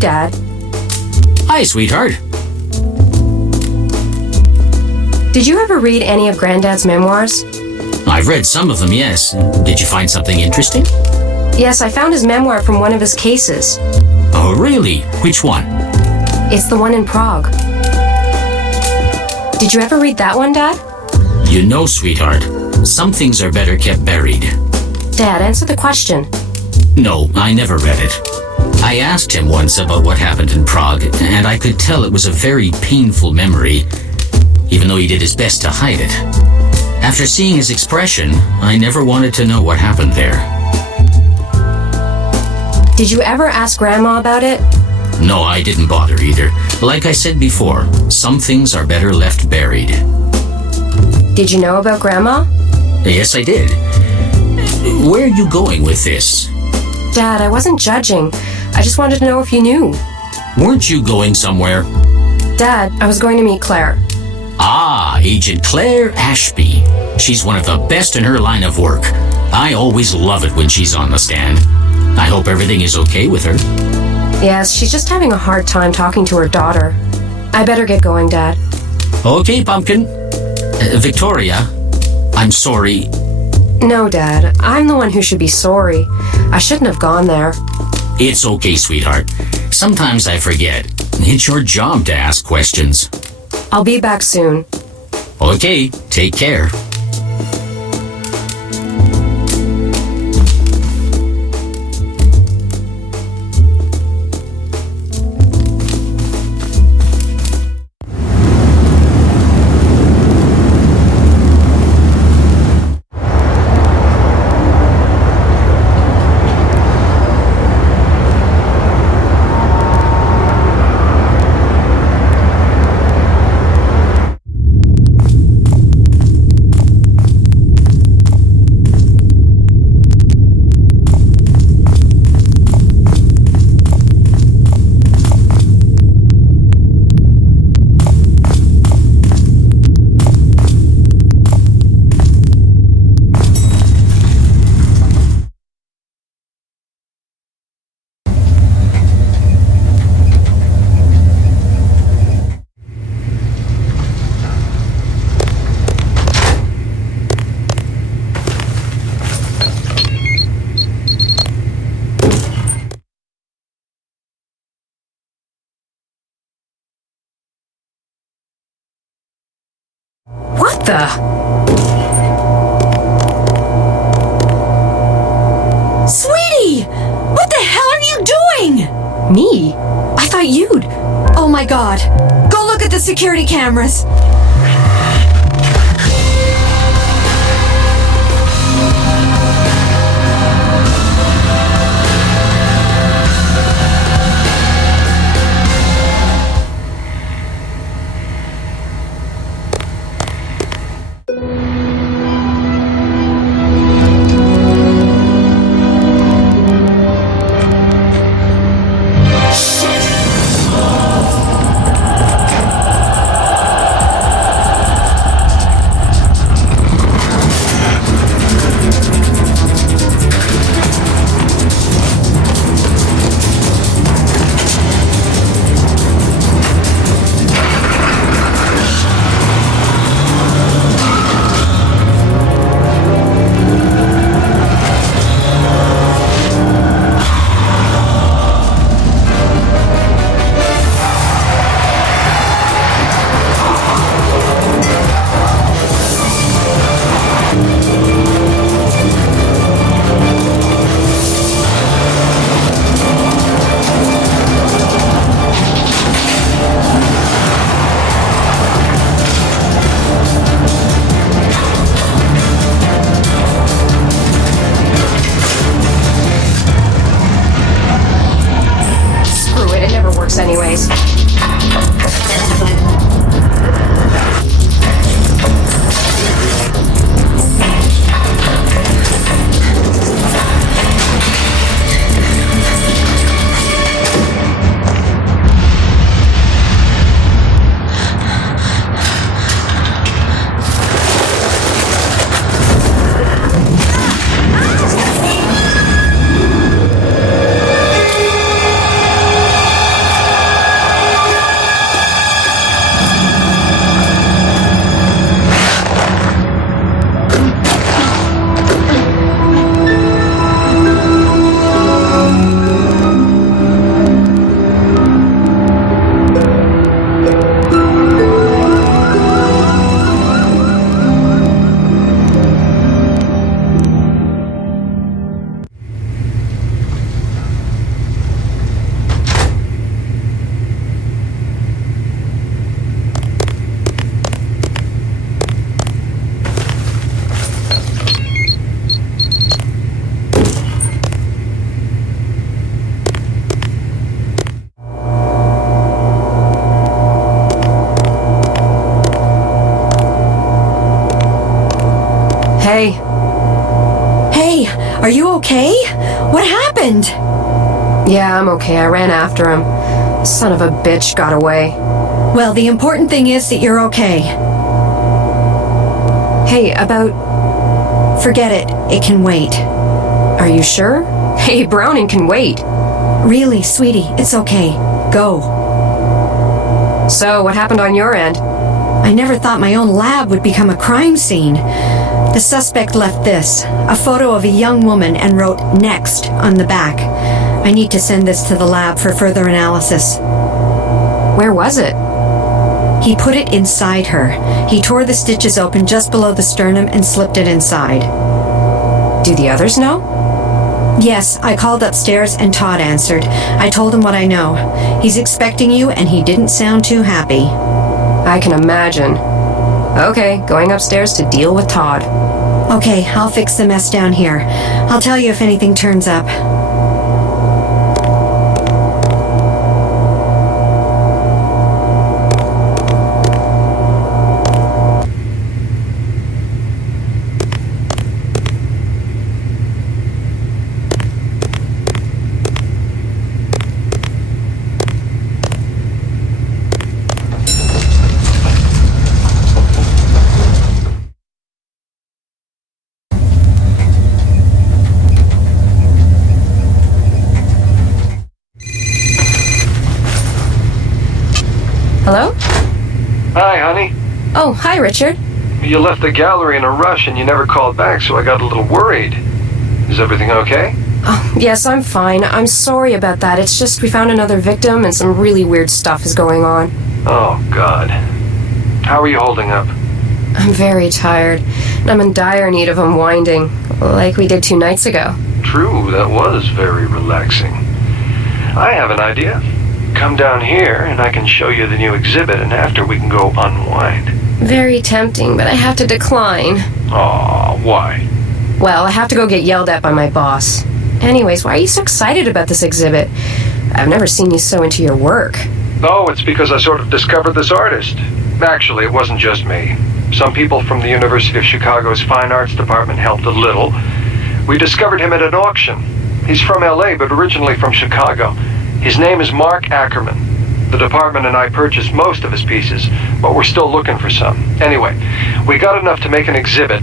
Dad. Hi, sweetheart. Did you ever read any of Granddad's memoirs? I've read some of them, yes. Did you find something interesting? Yes, I found his memoir from one of his cases. Oh, really? Which one? It's the one in Prague. Did you ever read that one, Dad? You know, sweetheart, some things are better kept buried. Dad, answer the question. No, I never read it. I asked him once about what happened in Prague, and I could tell it was a very painful memory, even though he did his best to hide it. After seeing his expression, I never wanted to know what happened there. Did you ever ask Grandma about it? No, I didn't bother either. Like I said before, some things are better left buried. Did you know about Grandma? Yes, I did. Where are you going with this? Dad, I wasn't judging. I just wanted to know if you knew. Weren't you going somewhere? Dad, I was going to meet Claire. Ah, Agent Claire Ashby. She's one of the best in her line of work. I always love it when she's on the stand. I hope everything is okay with her. Yes, she's just having a hard time talking to her daughter. I better get going, Dad. Okay, Pumpkin. Victoria, I'm sorry. No, Dad. I'm the one who should be sorry. I shouldn't have gone there. It's okay, sweetheart. Sometimes I forget. It's your job to ask questions. I'll be back soon. Okay, take care. What the? Sweetie! What the hell are you doing? Me? I thought you'd. Oh my god. Go look at the security cameras. Are you okay? What happened? Yeah, I'm okay. I ran after him. Son of a bitch got away. Well, the important thing is that you're okay. Hey, about... Forget it. It can wait. Are you sure? Hey, Browning can wait. Really, sweetie, it's okay. Go. So, what happened on your end? I never thought my own lab would become a crime scene. The suspect left this, a photo of a young woman, and wrote "Next" on the back. I need to send this to the lab for further analysis. Where was it? He put it inside her. He tore the stitches open just below the sternum and slipped it inside. Do the others know? Yes, I called upstairs and Todd answered. I told him what I know. He's expecting you and he didn't sound too happy. I can imagine. Okay, going upstairs to deal with Todd. Okay, I'll fix the mess down here. I'll tell you if anything turns up. Hello? Hi, honey. Oh, hi, Richard. You left the gallery in a rush and you never called back, so I got a little worried. Is everything okay? Oh, yes, I'm fine. I'm sorry about that. It's just we found another victim and some really weird stuff is going on. Oh, God. How are you holding up? I'm very tired, and I'm in dire need of unwinding, like we did 2 nights ago. True, that was very relaxing. I have an idea. Come down here and I can show you the new exhibit, and after we can go unwind. Very tempting, but I have to decline. Aw, why? Well, I have to go get yelled at by my boss. Anyways, why are you so excited about this exhibit? I've never seen you so into your work. Oh, it's because I sort of discovered this artist. Actually, it wasn't just me. Some people from the University of Chicago's Fine Arts Department helped a little. We discovered him at an auction. He's from LA, but originally from Chicago. His name is Mark Ackerman. The department and I purchased most of his pieces, but we're still looking for some. Anyway, we got enough to make an exhibit.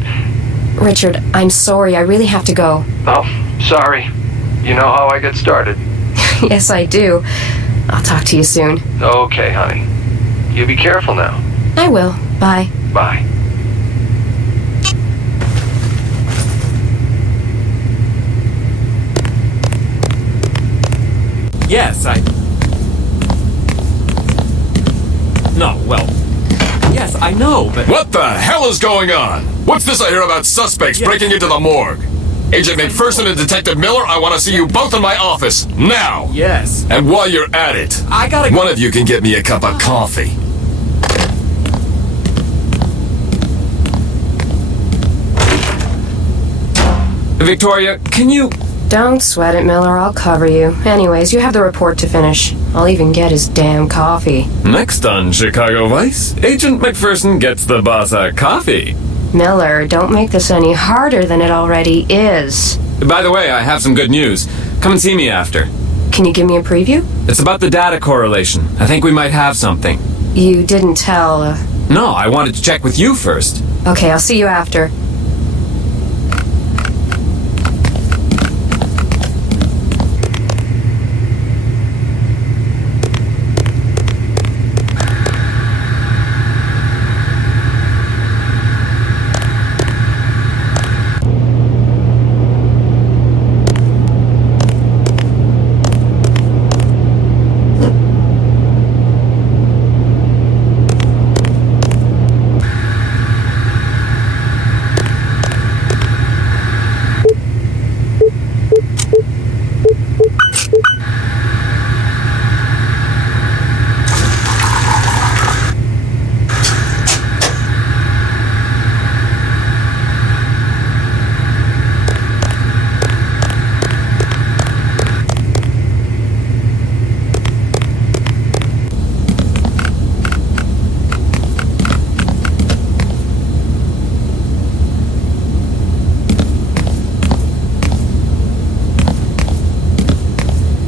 Richard, I'm sorry. I really have to go. Oh, sorry. You know how I get started. Yes, I do. I'll talk to you soon. Okay, honey. You be careful now. I will. Bye. Bye. Yes, No, well... Yes, I know, but... What the hell is going on? What's this I hear about suspects breaking into the morgue? Agent McPherson and Detective Miller, I want to see you both in my office, now! Yes. And while you're at it, I gotta... one of you can get me a cup of coffee. Victoria, can you... Don't sweat it, Miller. I'll cover you. Anyways, you have the report to finish. I'll even get his damn coffee. Next on Chicago Vice, Agent McPherson gets the boss a coffee. Miller, don't make this any harder than it already is. By the way, I have some good news. Come and see me after. Can you give me a preview? It's about the data correlation. I think we might have something. You didn't tell... No, I wanted to check with you first. Okay, I'll see you after.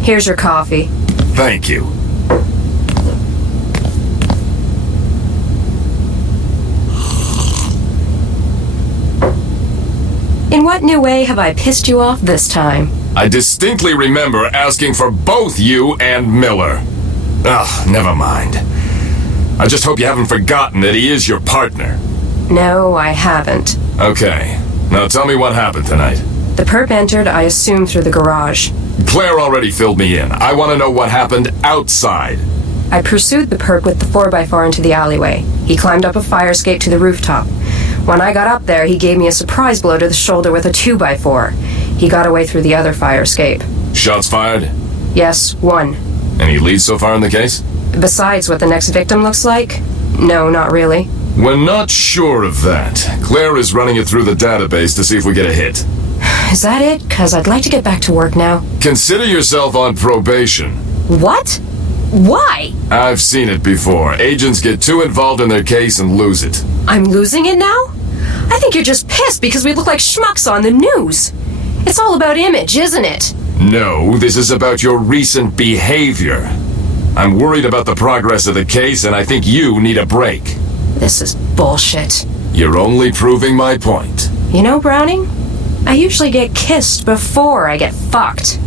Here's your coffee. Thank you. In what new way have I pissed you off this time? I distinctly remember asking for both you and Miller. Ugh, never mind. I just hope you haven't forgotten that he is your partner. No, I haven't. Okay. Now tell me what happened tonight. The perp entered, I assume, through the garage. Claire already filled me in. I want to know what happened outside. I pursued the perp with the 4x4 into the alleyway. He climbed up a fire escape to the rooftop. When I got up there, he gave me a surprise blow to the shoulder with a 2x4. He got away through the other fire escape. Shots fired? Yes, one. Any leads so far in the case? Besides what the next victim looks like? No, not really. We're not sure of that. Claire is running it through the database to see if we get a hit. Is that it? 'Cause I'd like to get back to work now. Consider yourself on probation. What? Why? I've seen it before. Agents get too involved in their case and lose it. I'm losing it now? I think you're just pissed because we look like schmucks on the news. It's all about image, isn't it? No, this is about your recent behavior. I'm worried about the progress of the case, and I think you need a break. This is bullshit. You're only proving my point. You know, Browning? I usually get kissed before I get fucked.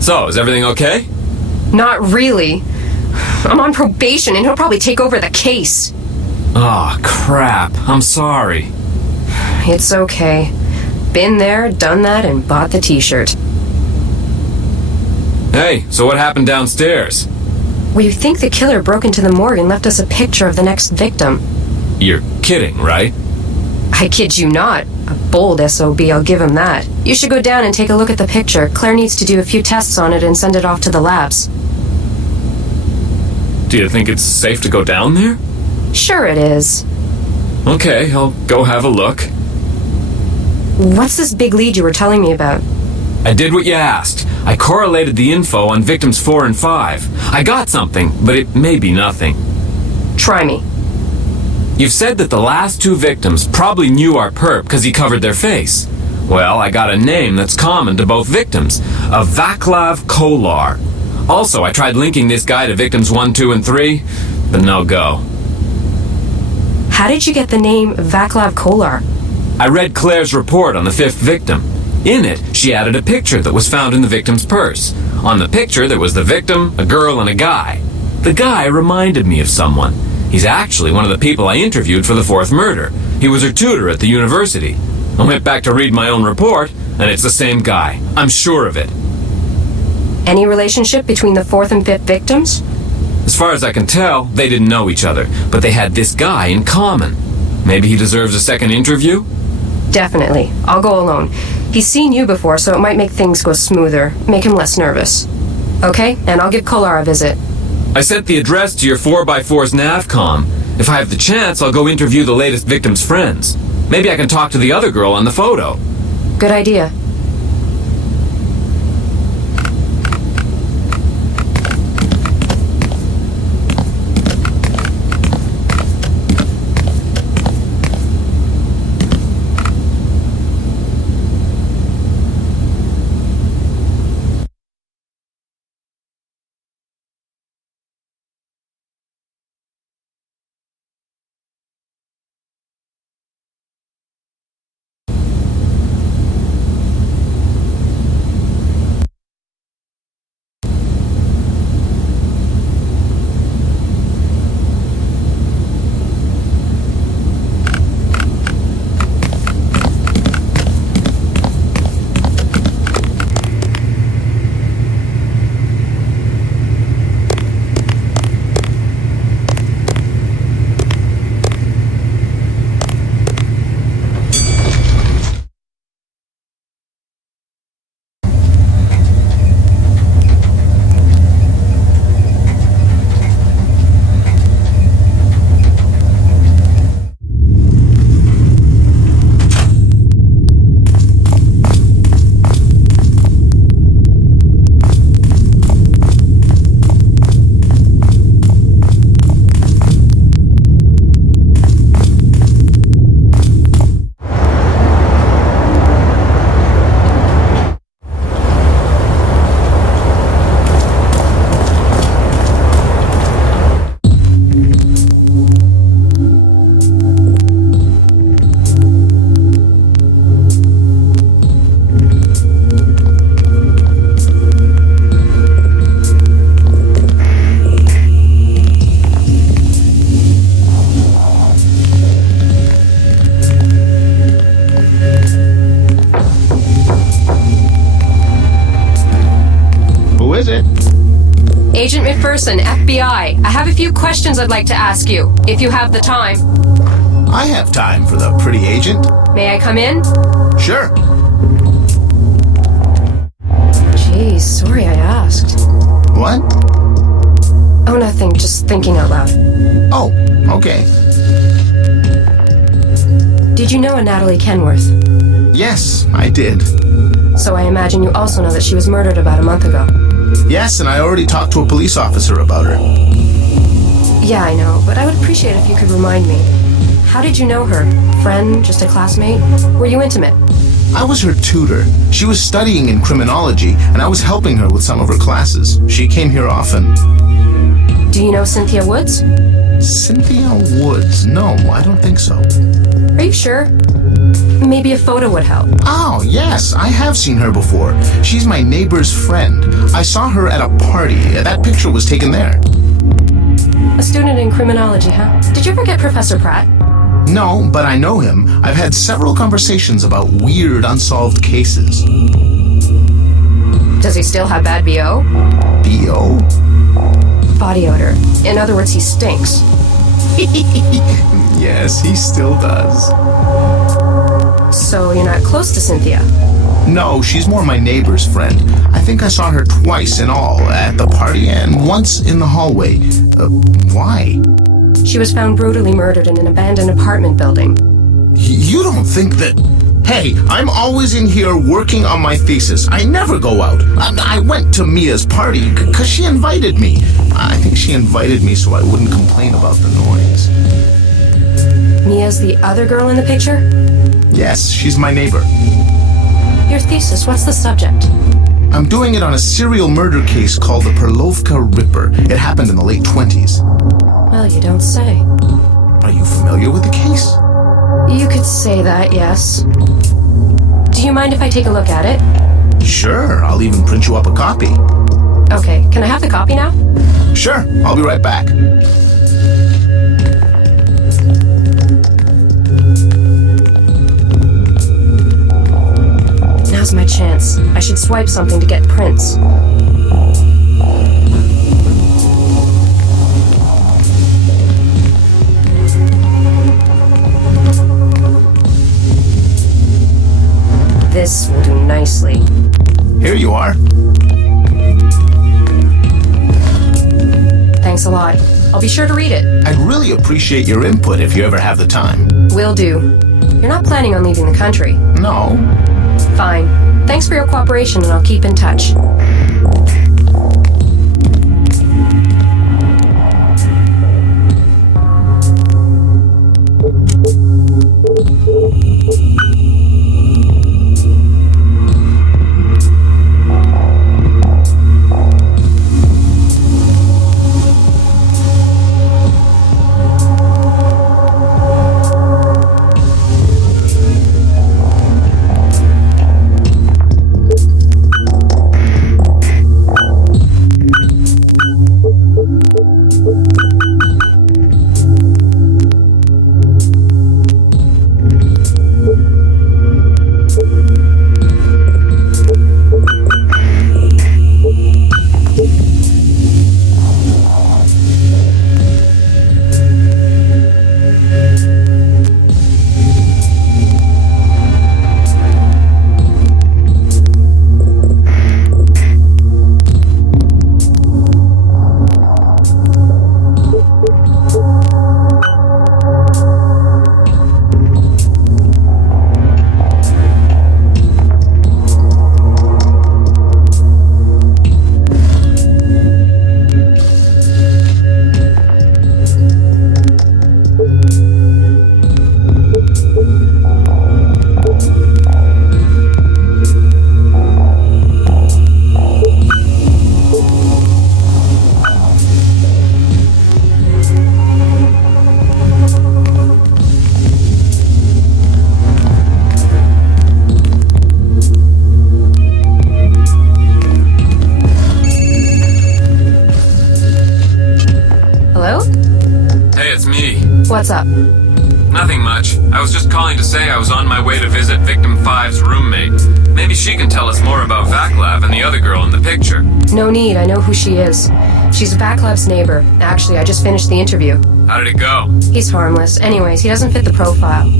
So, is everything okay? Not really. I'm on probation and he'll probably take over the case. Oh, crap. I'm sorry. It's okay. Been there, done that, and bought the t-shirt. Hey, so what happened downstairs? We think the killer broke into the morgue and left us a picture of the next victim. You're kidding, right? I kid you not. A bold SOB, I'll give him that. You should go down and take a look at the picture. Claire needs to do a few tests on it and send it off to the labs. Do you think it's safe to go down there? Sure it is. Okay, I'll go have a look. What's this big lead you were telling me about? I did what you asked. I correlated the info on victims 4 and 5. I got something, but it may be nothing. Try me. You've said that the last 2 victims probably knew our perp because he covered their face. Well, I got a name that's common to both victims. A Vaclav Kolar. Also, I tried linking this guy to victims 1, 2, and 3, but no go. How did you get the name Vaclav Kolar? I read Claire's report on the 5th victim. In it, she added a picture that was found in the victim's purse. On the picture, there was the victim, a girl, and a guy. The guy reminded me of someone. He's actually one of the people I interviewed for the 4th murder. He was her tutor at the university. I went back to read my own report, and it's the same guy. I'm sure of it. Any relationship between the 4th and 5th victims? As far as I can tell, they didn't know each other, but they had this guy in common. Maybe he deserves a second interview? Definitely. I'll go alone. He's seen you before, so it might make things go smoother, make him less nervous. Okay, and I'll give Kolar a visit. I sent the address to your 4x4's navcom. If I have the chance, I'll go interview the latest victim's friends. Maybe I can talk to the other girl on the photo. Good idea. McPherson, FBI. I have a few questions I'd like to ask you, if you have the time. I have time for the pretty agent. May I come in? Sure. Geez, sorry I asked. What? Oh, nothing, just thinking out loud. Oh, okay. Did you know a Natalie Kenworth? Yes, I did. So I imagine you also know that she was murdered about a month ago. Yes, and I already talked to a police officer about her. Yeah, I know, but I would appreciate if you could remind me. How did you know her? Friend? Just a classmate? Were you intimate? I was her tutor. She was studying in criminology, and I was helping her with some of her classes. She came here often. Do you know Cynthia Woods? Cynthia Woods? No, I don't think so. Are you sure? Maybe a photo would help. Oh, yes, I have seen her before. She's my neighbor's friend. I saw her at a party. That picture was taken there. A student in criminology, huh? Did you ever get Professor Pratt? No, but I know him. I've had several conversations about weird, unsolved cases. Does he still have bad BO? B.O.? Body odor. In other words, he stinks. Yes, he still does. So you're not close to Cynthia? No, she's more my neighbor's friend. I think I saw her twice in all, at the party and once in the hallway. Why? She was found brutally murdered in an abandoned apartment building. You don't think that... Hey, I'm always in here working on my thesis. I never go out. I went to Mia's party because she invited me. I think she invited me so I wouldn't complain about the noise. Mia's the other girl in the picture? Yes, she's my neighbor. Your thesis, what's the subject? I'm doing it on a serial murder case called the Perlovka Ripper. It happened in the late 20s. Well, you don't say. Are you familiar with the case? You could say that, yes. Do you mind if I take a look at it? Sure, I'll even print you up a copy. Okay, can I have the copy now? Sure, I'll be right back. Now's my chance. I should swipe something to get prints. This will do nicely. Here you are. Thanks a lot. I'll be sure to read it. I'd really appreciate your input if you ever have the time. Will do. You're not planning on leaving the country. No. Fine. Thanks for your cooperation, and I'll keep in touch. Hey, it's me. What's up? Nothing much. I was just calling to say I was on my way to visit Victim 5's roommate. Maybe she can tell us more about Vaclav and the other girl in the picture. No need, I know who she is. She's Vaclav's neighbor. Actually, I just finished the interview. How did it go? He's harmless. Anyways, he doesn't fit the profile.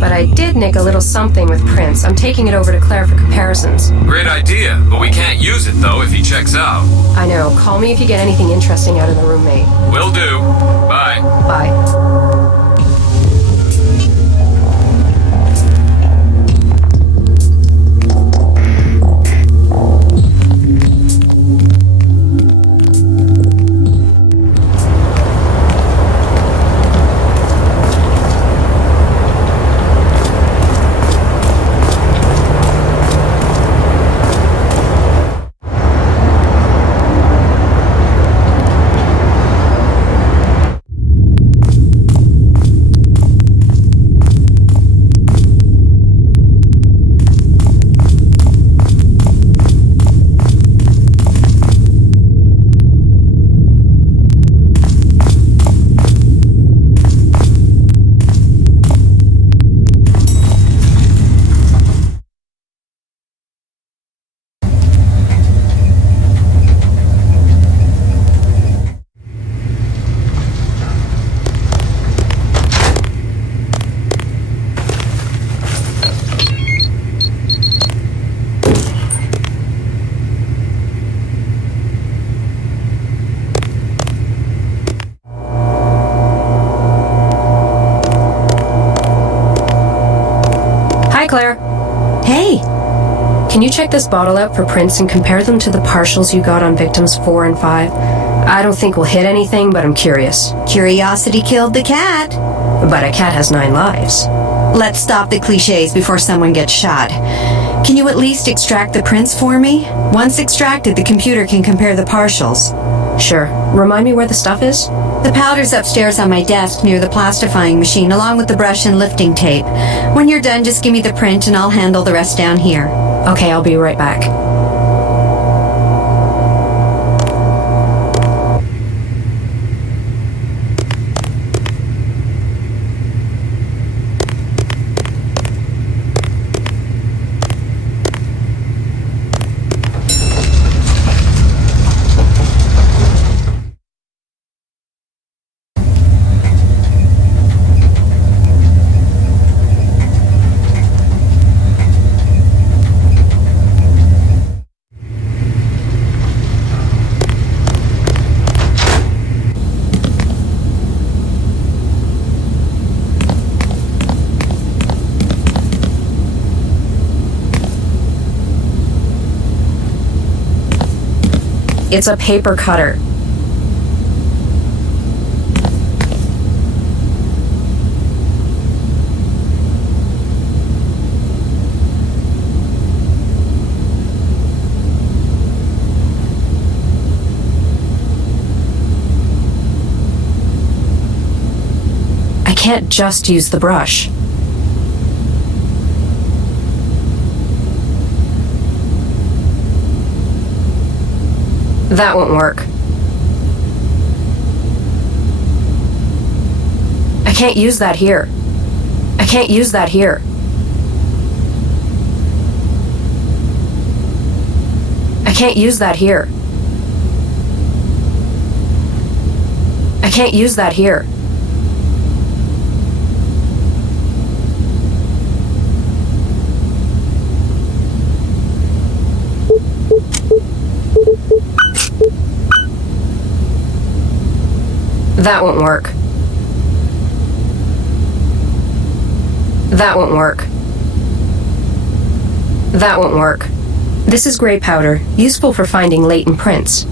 But I did nick a little something with Prince. I'm taking it over to Claire for comparisons. Great idea, but we can't use it though if he checks out. I know. Call me if you get anything interesting out of the roommate. Will do. Bye. Bye. Claire. Hey, Can you check this bottle out for prints and compare them to the partials you got on victims 4 and 5? I don't think we'll hit anything, but I'm curious. curiosity killed the cat. But a cat has 9 lives. Let's stop the cliches before someone gets shot. Can you at least extract the prints for me? Once extracted, the computer can compare the partials. Sure. Remind me where the stuff is? The powder's upstairs on my desk near the plastifying machine, along with the brush and lifting tape. When you're done, just give me the print and I'll handle the rest down here. Okay, I'll be right back. It's a paper cutter. I can't just use the brush. That won't work. I can't use that here. I can't use that here. I can't use that here. I can't use that here. That won't work. That won't work. That won't work. This is gray powder, useful for finding latent prints.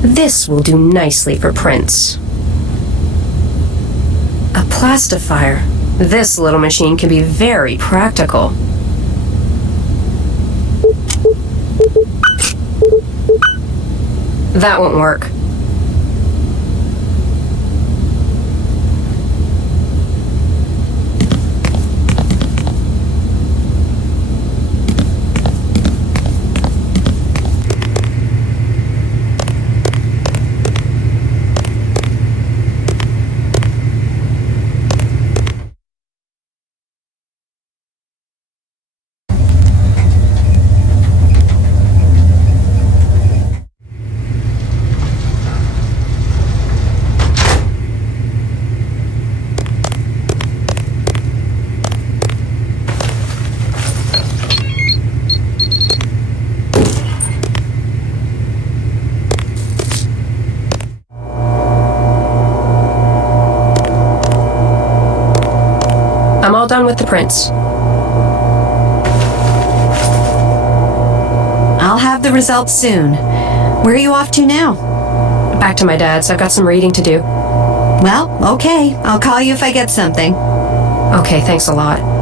This will do nicely for prints. A plastifier. This little machine can be very practical. That won't work. I'm all done with the prints. I'll have the results soon. Where are you off to now? Back to my dad's. I've got some reading to do. Well, okay. I'll call you if I get something. Okay, thanks a lot.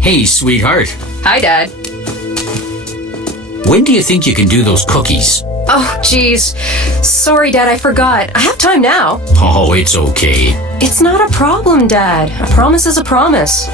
Hey, sweetheart. Hi, Dad. When do you think you can do those cookies? Oh, geez. Sorry, Dad, I forgot. I have time now. Oh, it's okay. It's not a problem, Dad. A promise is a promise.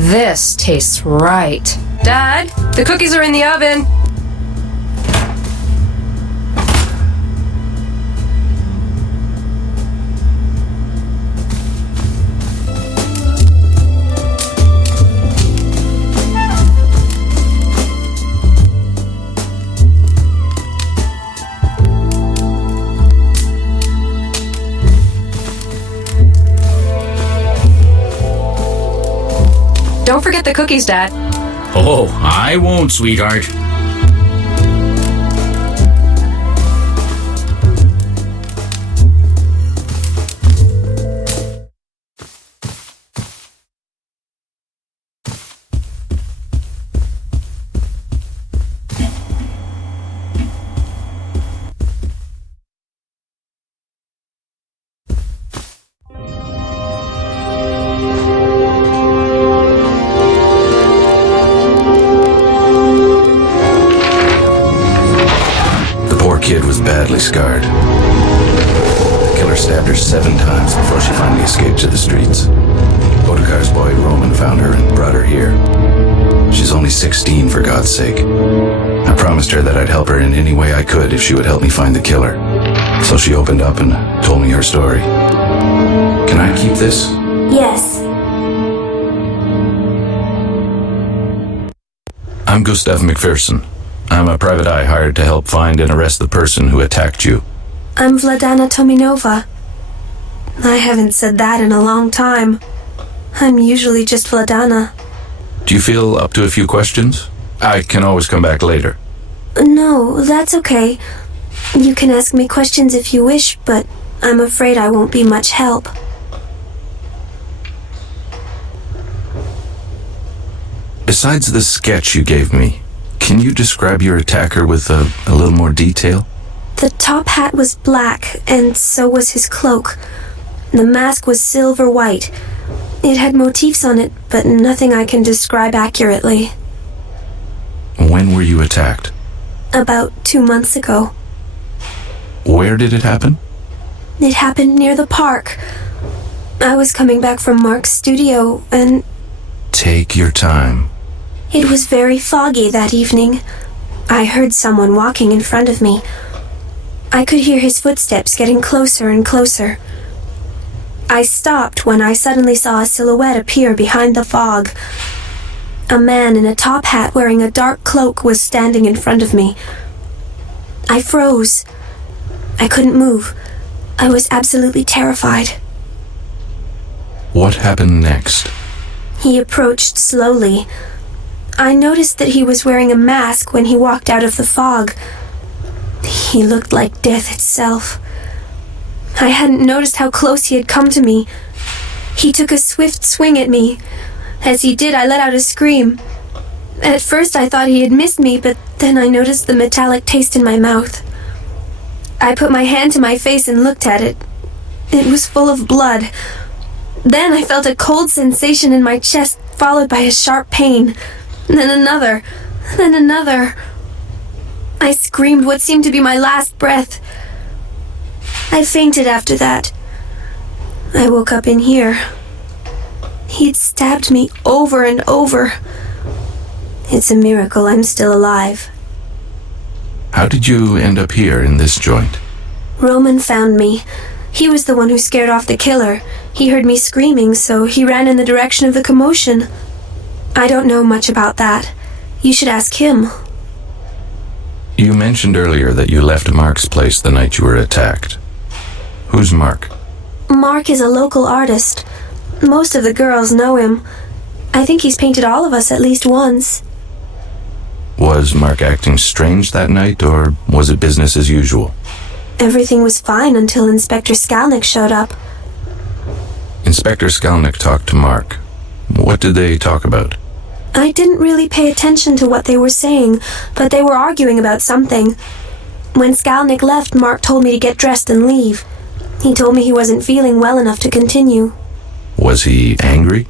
This tastes right. Dad, the cookies are in the oven. Don't forget the cookies, Dad. Oh, I won't, sweetheart. Kid was badly scarred. The killer stabbed her 7 times before she finally escaped to the streets. Otakar's boy Roman found her and brought her here. She's only 16, for God's sake. I promised her that I'd help her in any way I could if she would help me find the killer. So she opened up and told me her story. Can I keep this? Yes. I'm Gustav McPherson. I'm a private eye hired to help find and arrest the person who attacked you. I'm Vladana Tominova. I haven't said that in a long time. I'm usually just Vladana. Do you feel up to a few questions? I can always come back later. No, that's okay. You can ask me questions if you wish, but I'm afraid I won't be much help. Besides the sketch you gave me, can you describe your attacker with a little more detail? The top hat was black, and so was his cloak. The mask was silver white. It had motifs on it, but nothing I can describe accurately. When were you attacked? About 2 months ago. Where did it happen? It happened near the park. I was coming back from Mark's studio, and Take your time. it was very foggy that evening. I heard someone walking in front of me. I could hear his footsteps getting closer and closer. I stopped when I suddenly saw a silhouette appear behind the fog. A man in a top hat wearing a dark cloak was standing in front of me. I froze. I couldn't move. I was absolutely terrified. What happened next? He approached slowly. I noticed that he was wearing a mask when he walked out of the fog. He looked like death itself. I hadn't noticed how close he had come to me. He took a swift swing at me. As he did, I let out a scream. At first I thought he had missed me, but then I noticed the metallic taste in my mouth. I put my hand to my face and looked at it. It was full of blood. Then I felt a cold sensation in my chest, followed by a sharp pain. Then another. Then another. I screamed what seemed to be my last breath. I fainted after that. I woke up in here. He'd stabbed me over and over. It's a miracle I'm still alive. How did you end up here in this joint? Roman found me. He was the one who scared off the killer. He heard me screaming, so he ran in the direction of the commotion. I don't know much about that. You should ask him. You mentioned earlier that you left Mark's place the night you were attacked. Who's Mark? Mark is a local artist. Most of the girls know him. I think he's painted all of us at least once. Was Mark acting strange that night, or was it business as usual? Everything was fine until Inspector Skalnick showed up. Inspector Skalnick talked to Mark. What did they talk about? I didn't really pay attention to what they were saying, but they were arguing about something. When Skalnick left, Mark told me to get dressed and leave. He told me he wasn't feeling well enough to continue. Was he angry?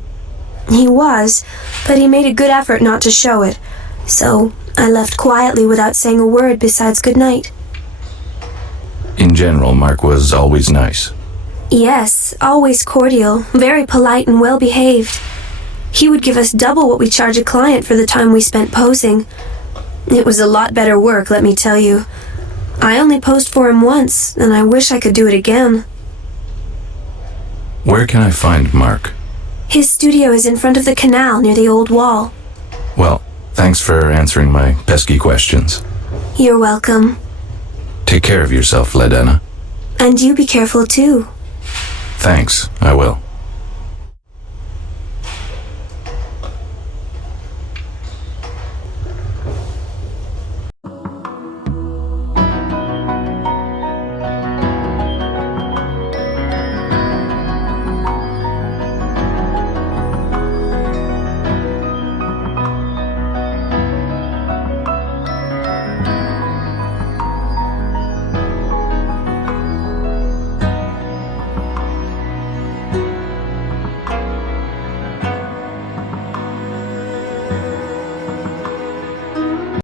He was, but he made a good effort not to show it. So I left quietly without saying a word besides good night. In general, Mark was always nice. Yes, always cordial, very polite and well behaved. He would give us double what we charge a client for the time we spent posing. It was a lot better work, let me tell you. I only posed for him once, and I wish I could do it again. Where can I find Mark? His studio is in front of the canal near the old wall. Well, thanks for answering my pesky questions. You're welcome. Take care of yourself, Vladana. And you be careful too. Thanks, I will.